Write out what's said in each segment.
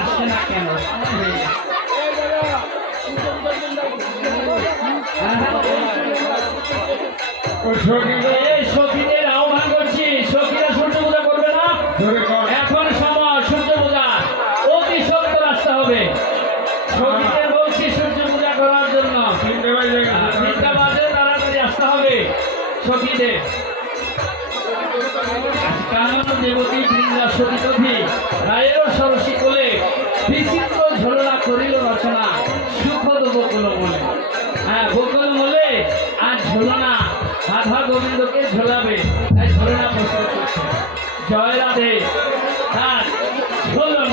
আসে না কেন? সখীদের আহ্বান করছি, সখীরা সূর্য পূজা করবে না। এখন সময় সূর্য পূজা, অতি সত্তর আসতে হবে। সখীদের বলছি সূর্য পূজা করার জন্য 3টা বাজে তাড়াতাড়ি আসতে হবে সখীদের। কানন দেবতী বৃন্দাসতী তথি রায়ের সরসী কোলে বিচিত্র ঝোলনা করিল রচনা সুখদ বকুল মনে। হ্যাঁ, বকুল মলে আর ঝোলনা রাধা গোবিন্দকে ঝোলাবে, তাই ঝোলনা প্রস্তুত করছে। জয় রাধে। হ্যাঁ, ঝোলনা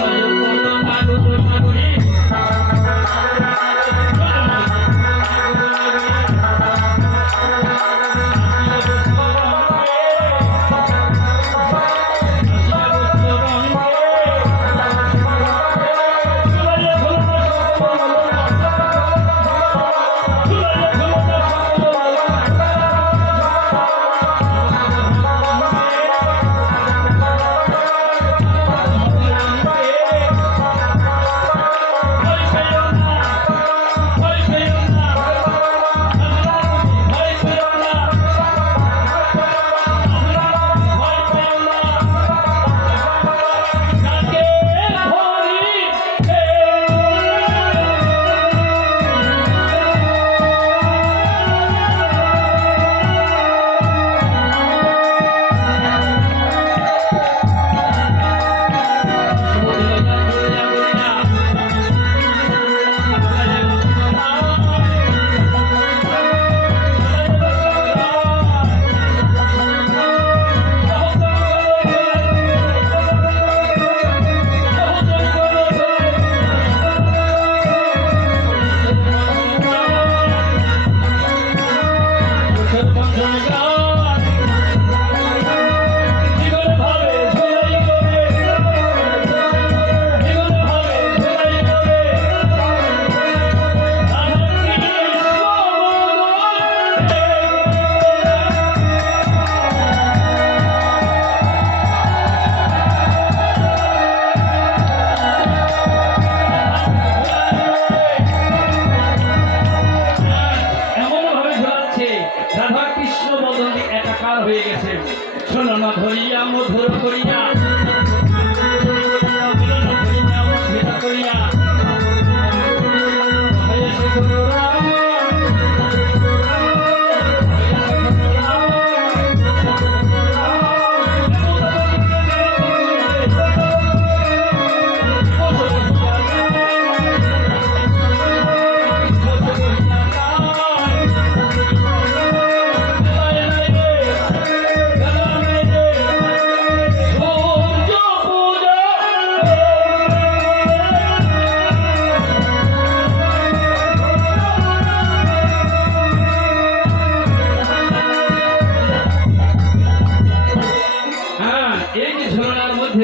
হয়ে গেছে। শোনো না ধরিয়া মধুর করিয়া করিয়া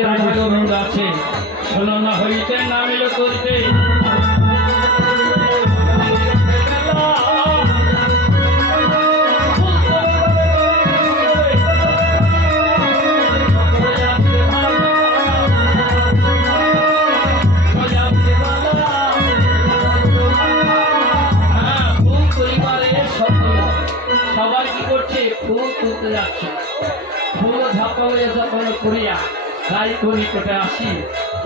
রাধা গোবিন্দ আছে। শোনো না হইতে নামিল করতে সবাই কি করছে? ফুল তুলতে যাচ্ছে। ফুল ঝাপালে ঝাপালে করিয়া গায়িক নিকটে আসি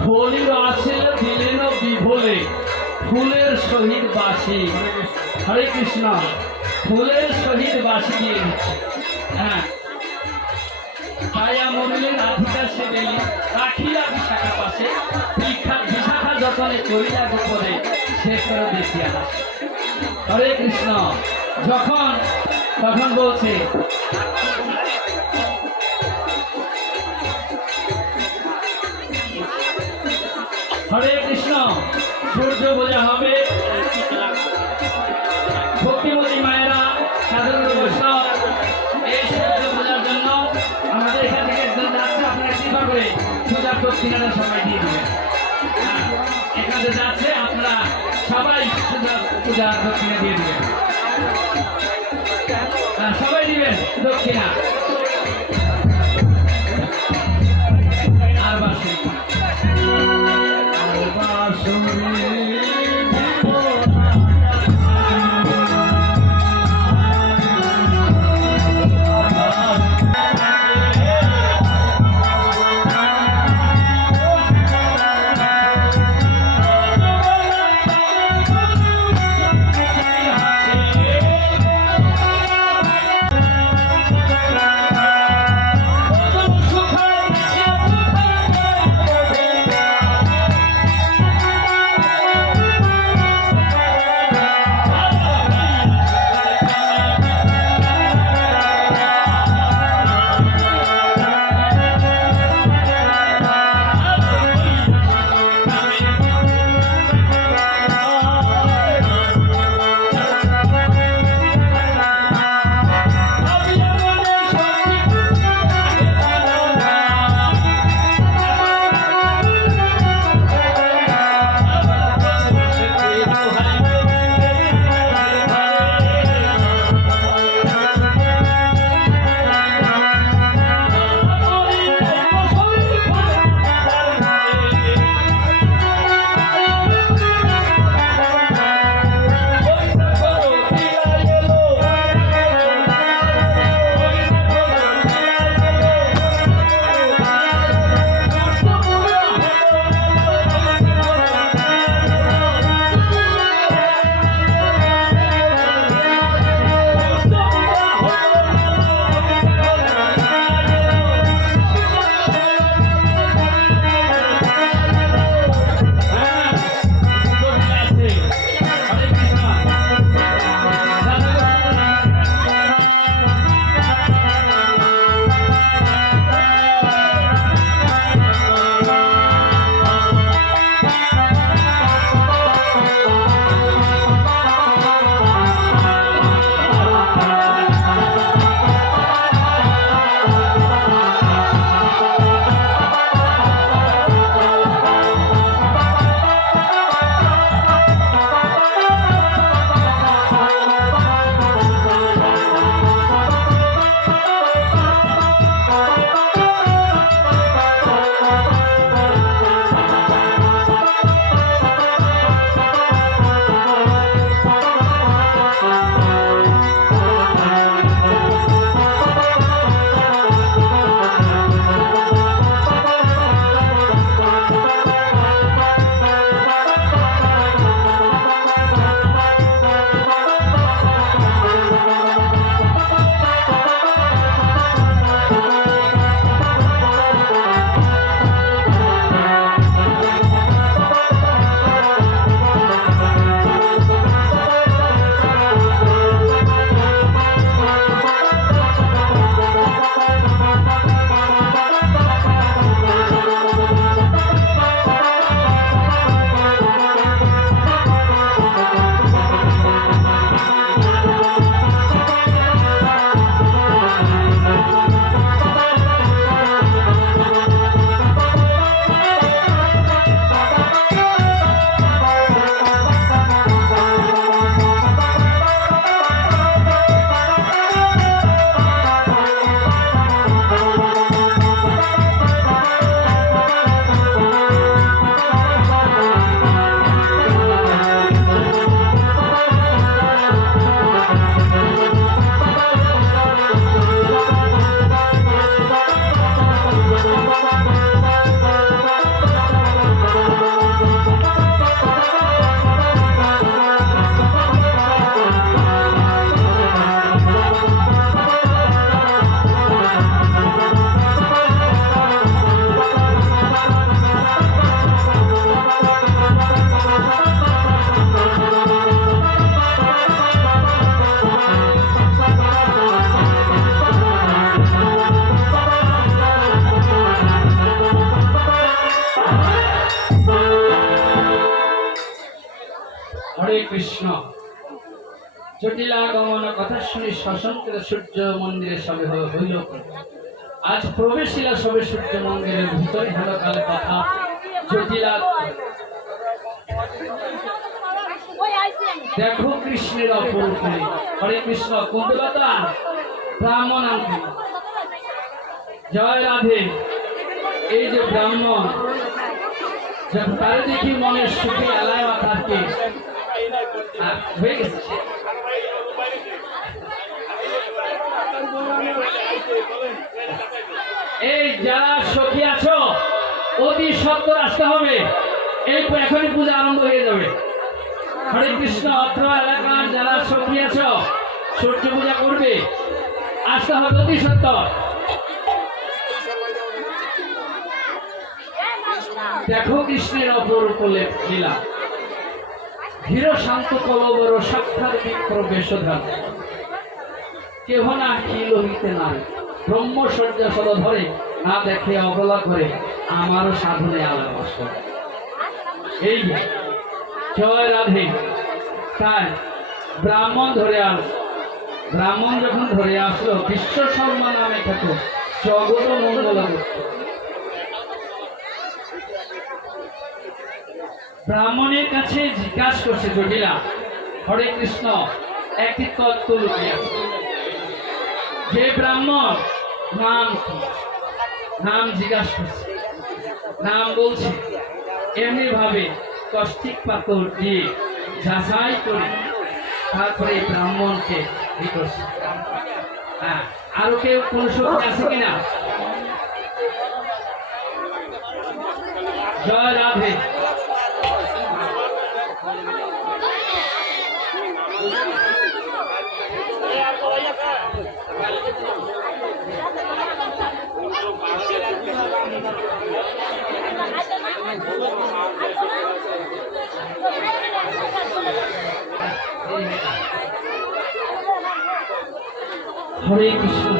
ফুলির আসিল দিলেন বিভোলে ফুলের সহিত বাসি। হরে কৃষ্ণ। ফুলের সহিত বাসি দিয়ে দিচ্ছে। হ্যাঁ, ছায়া মরিলে রাধিকা সে গেলি রাখিয়া বিশাখা পাশে বিশাখা যতনে করিয়া গোপনে সে করে দেখিয়া আসে। হরে কৃষ্ণ। তখন বলছে হরে কৃষ্ণ। সূর্য পূজা হবে। ভক্তিমতী মায়েরা সাধারণ বৈষ্ণব এই সূর্য পূজার জন্য আমাদের এখান থেকে একজন যাচ্ছে। আপনারা কৃপা করে পূজার দক্ষিণাটা সবাই দিয়ে দেবেন। এখানে যাচ্ছে, আপনারা সবাই পূজার দক্ষিণা দিয়ে দেবেন। সবাই দিবেন দক্ষিণা। আর বাসে কৃষ্ণ। জটিলা আগমন কথা শুনি শ্মশানকে সূর্য মন্দিরে সবে হইল। আজ প্রবেশিলা সবে সূর্য মন্দিরের ভিতরে হলো কাল কথা। জটিলা দেখো কৃষ্ণের অপরূপ। হরে কৃষ্ণ। কুন্তলতা ব্রাহ্মণ আনতে জয় রাধে। এই যে ব্রাহ্মণ তারে দেখি মনের সুখে আলায় মাথাকে হয়ে গেছে। এই যারা সখী আছো অতি সত্তর আসতে হবে। এই এখনই পূজা আরম্ভ হয়ে যাবে। হরে কৃষ্ণ। অত্র এলাকার যারা সখী আছো সূর্য পূজা করবে আসতে হবে অতি সত্তর। দেখো কৃষ্ণের অপরূপ লীলা। ধীর শান্ত কলবর সাক্ষাৎ বিপ্র বেশধার। কেহ না কি লোহিতে নাই ব্রহ্মচর্যা সদ ধরে না দেখে অবলা করে আমারও সাধনে আলাবাস। এই জয় রাধে। তাই ব্রাহ্মণ ধরে ব্রাহ্মণ যখন ধরে আসলো বিশ্ব শর্মা নামে খ্যাত জগত মঙ্গল। ব্রাহ্মণের কাছে জিজ্ঞাসা করছে জটিলা, হরে কৃষ্ণ একটি তত্ত্ব লুকিয়ে আছে। যে ব্রাহ্মণ নাম নাম জিজ্ঞাসা করছে, নাম বলছে, এমনি ভাবে কষ্টিক পাথর দিয়ে যাচাই করে তারপরে ব্রাহ্মণকে ই করছে। হ্যাঁ, আরো কেউ কোন শক্তি আছে কিনা? জয় রাধে। হরে কৃষ্ণ।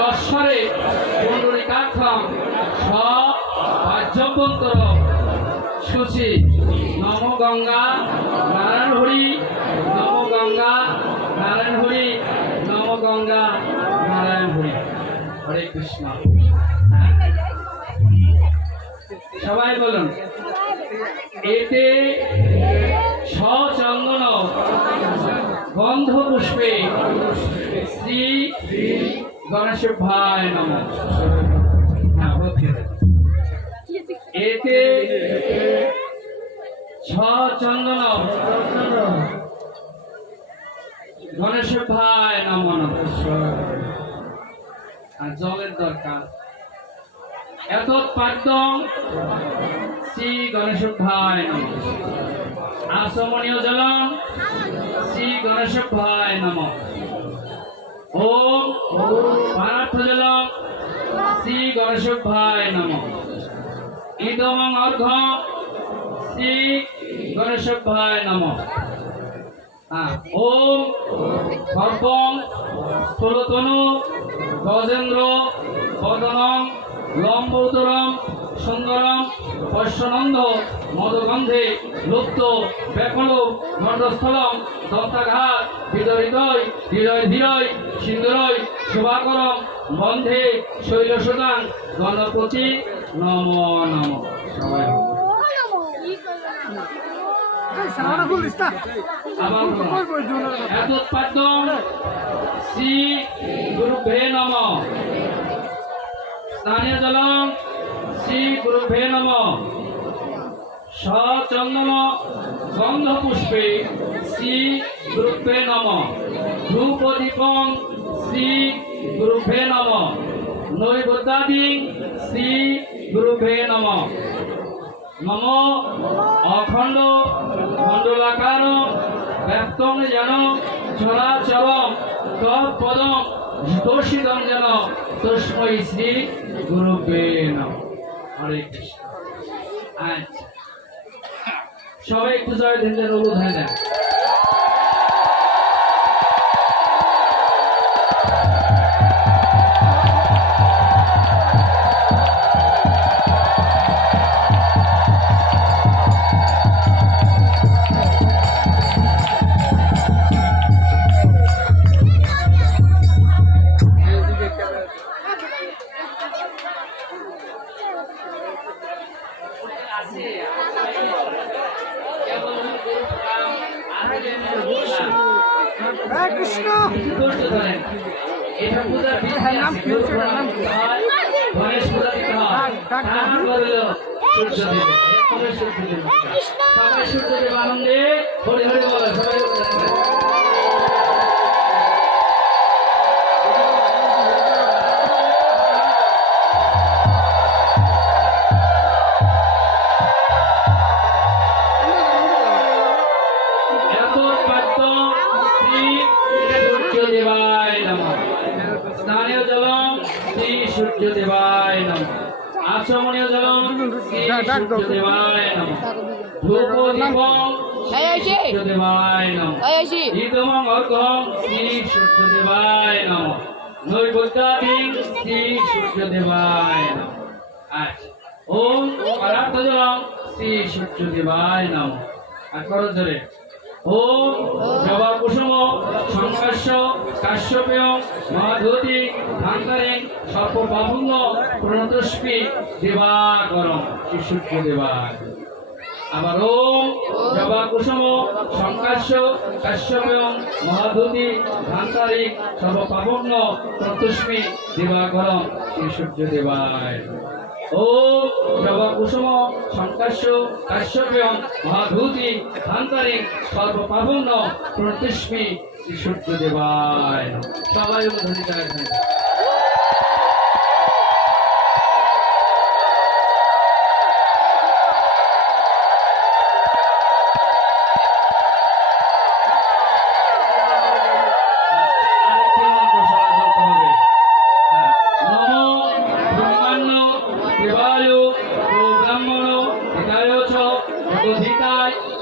যশ্বরে পুণ্ডরিকাক্ষম স্বাজ্যভ্যন্তর শুচি নম গঙ্গা নারায়ণ হরি নম গঙ্গা নারায়ণ হরি নম গঙ্গা নারায়ণ হরি। হরে কৃষ্ণ। সবাই বলুন, এতে সচন্দন গন্ধ পুষ্পে শ্রী গণেশভায় নমঃ। এতে সচন্দন গণেশভায় নমঃ। আর জলের দরকার। এত পাদ্যং শ্রী গণেশভায় নমঃ। আসমনীয় জলম শ্রী গণেশভায় নমঃ। ওম পারার্থ জলম শ্রী গণেশভায় নমঃ। ইদমং অর্ঘ্যং শ্রী গণেশভায় নমঃ। ওম সর্বং স্থূলতনু গজেন্দ্র বদনং লম্বোদরম সুন্দরম পশ্যনন্দ মদগন্ধে লুপ্ত ব্যাকুল মণ্ডস্থলম দত্তাঘাত হৃদয় হৃদয় ধীরয় সিন্দুরয় শুভাকরম বন্ধে শৈলসুদাং গণপতি নম নম। সবাই এতৎপাদ্যং শ্রী গুরুভ্যে নমঃ। স্নানীয় জলম শ্রী গুরুভ্যে নমঃ। সচন্দন গন্ধ পুষ্পে শ্রী গুরুভ্যে নমঃ। ধূপদীপং শ্রী গুরুভ্যে নমঃ। নৈবেদ্যাদি শ্রী গুরুভ্যে নমঃ। মম অখণ্ড মণ্ডলাকার ব্যক্তং যেন চরাচরম তৎপদম দোষিতং যেন তস্मै শ্রী গুরুভ্যে নমঃ। হরে কৃষ্ণ। আচ্ছা, সবাই একটু জয় ধীরে উদ্ধার দেন। কৃষ্ণ এটা পূজা নাম কি হচ্ছে? গণেশ পূজা দিতে হয়। সবাই সূর্যদেব আনন্দে হরি হরি বলে সবাই। স্নানীয় জলম শ্রী সূর্যদেবায় নমঃ। আচমনীয় জলম শ্রী সূর্যদেবায় নমঃ। ধূপদীপং শ্রী সূর্যদেবায় নমঃ। ইদমং অর্ঘ্যং শ্রী সূর্যদেবায় নমঃ। নৈবেদ্যাদি শ্রী সূর্যদেবায় নমঃ। আচ্ছা, ওম পারার্থ জলম শ্রী সূর্যদেবায় নমঃ। আর করো জোরে। ওম জবা কুসুম সংকাশ্য কাশ্যপেয় মহাধূতি ধান্তরিং সর্ববাহুঙ্গ প্রণতস্মি দেবাকরম শ্রী সূর্যদেবায়। আবার ওম জবা কুসুম সংকাশ্য কাশ্যপেয় মহাধূতি ধান্তরিং সর্বপাবঙ্গ প্রণতস্মি দেবাকরম শ্রী সূর্যদেবায়। ওম জবা কুসুম সংকাশ্য কাশ্যপেয় মহাধূতি ধান্তরিং সর্বপাবঙ্গ প্রণতস্মি শ্রী সূর্যদেবায়। সবাই ধ্বনি করেন।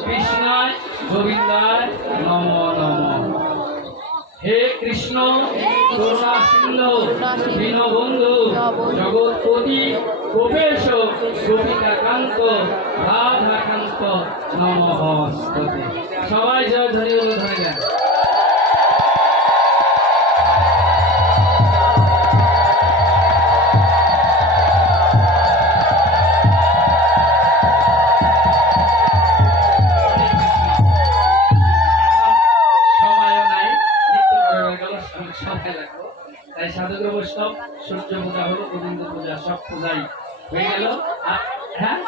কৃষ্ণায় গোবিন্দায় নমো নমঃ। হে কৃষ্ণ। কৃষ্ণ করুণা সিন্ধু দীনবন্ধু জগৎপতি গোপেশ গোপিকাকান্ত রাধাকান্ত নমস্তে। সবাই জয় ধরে ধরে যান। তাই সাধুগুরু বৈষ্ণব সূর্য পূজা হলো, গোবিন্দ পূজা, সব পূজাই হয়ে গেল। হ্যাঁ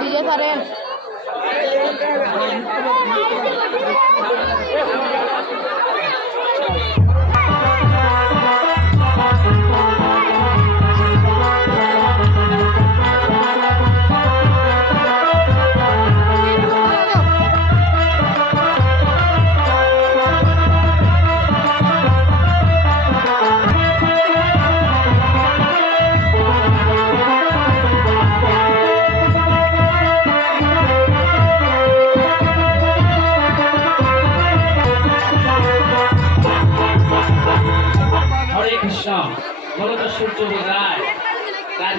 ডিজে ধরেন। হরে কৃষ্ণ। বলো তো সূর্য বোঝায় তার